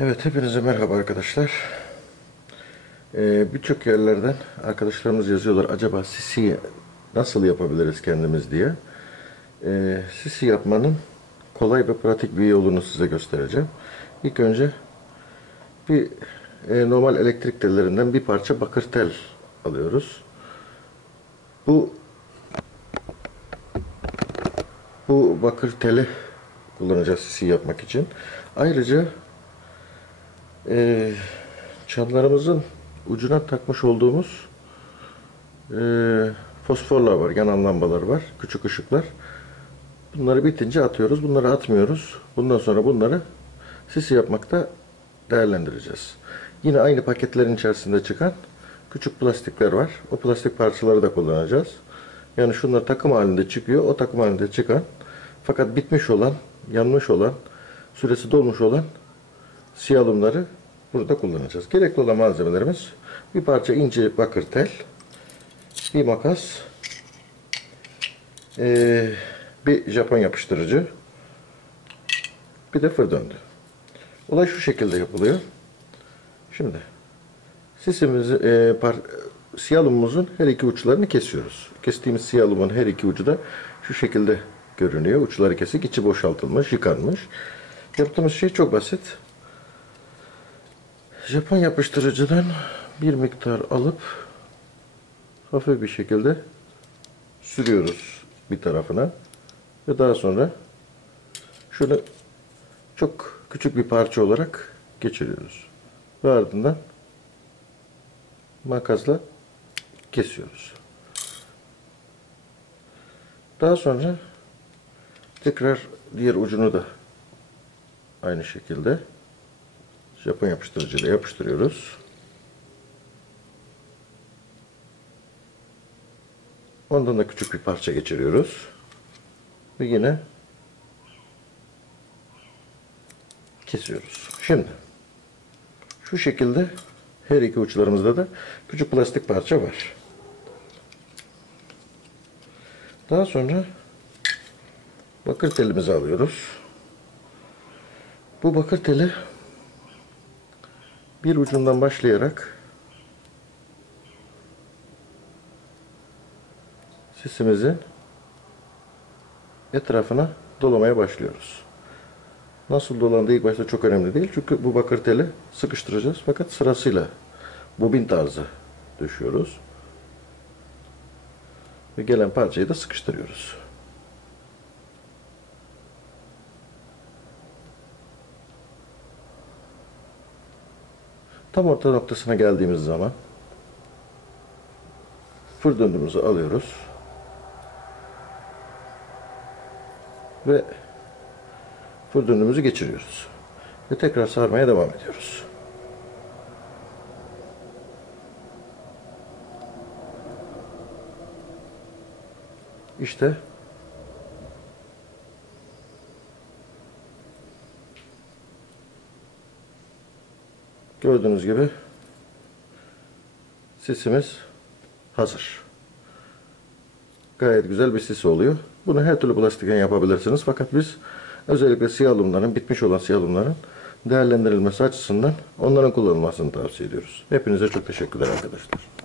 Evet, hepinize merhaba arkadaşlar. Ee, Birçok yerlerden arkadaşlarımız yazıyorlar, acaba sisi nasıl yapabiliriz kendimiz diye. Ee, sisi yapmanın kolay ve pratik bir yolunu size göstereceğim. İlk önce bir e, normal elektrik tellerinden bir parça bakır tel alıyoruz. Bu bu bakır teli kullanacağız sisi yapmak için. Ayrıca e, çanlarımızın ucuna takmış olduğumuz e, fosforlar var, yanan lambalar var, küçük ışıklar. Bunları bitince atıyoruz, bunları atmıyoruz. Bundan sonra bunları sisi yapmakta değerlendireceğiz. Yine aynı paketlerin içerisinde çıkan küçük plastikler var. O plastik parçaları da kullanacağız. Yani şunlar takım halinde çıkıyor. O takım halinde çıkan fakat bitmiş olan, yanmış olan, süresi dolmuş olan siyalumları burada kullanacağız. Gerekli olan malzemelerimiz bir parça ince bakır tel, bir makas, eee, bir Japon yapıştırıcı, bir de fır döndü. Olay şu şekilde yapılıyor. Şimdi sisimizi, eee par, siyalumumuzun her iki uçlarını kesiyoruz. Kestiğimiz siyalumun her iki ucu da şu şekilde görünüyor. Uçları kesik, içi boşaltılmış, yıkanmış. Yaptığımız şey çok basit. Japon yapıştırıcıdan bir miktar alıp hafif bir şekilde sürüyoruz bir tarafına ve daha sonra şunu çok küçük bir parça olarak geçiriyoruz ve ardından makasla kesiyoruz. Daha sonra tekrar diğer ucunu da aynı şekilde Japon yapıştırıcıyla yapıştırıyoruz. Ondan da küçük bir parça geçiriyoruz. Ve yine kesiyoruz. Şimdi şu şekilde her iki uçlarımızda da küçük plastik parça var. Daha sonra bakır telimizi alıyoruz. Bu bakır teli bir ucundan başlayarak sisimizin etrafına dolamaya başlıyoruz. Nasıl dolandığı ilk başta çok önemli değil. Çünkü bu bakır teli sıkıştıracağız. Fakat sırasıyla bobin tarzı düşüyoruz. Ve gelen parçayı da sıkıştırıyoruz. Tam orta noktasına geldiğimiz zaman fır döndüğümüzü alıyoruz. Ve fır döndüğümüzü geçiriyoruz. Ve tekrar sarmaya devam ediyoruz. İşte Gördüğünüz gibi sisimiz hazır. Gayet güzel bir sis oluyor. Bunu her türlü plastikten yapabilirsiniz. Fakat biz özellikle siyalumların, bitmiş olan siyalumların değerlendirilmesi açısından onların kullanılmasını tavsiye ediyoruz. Hepinize çok teşekkürler arkadaşlar.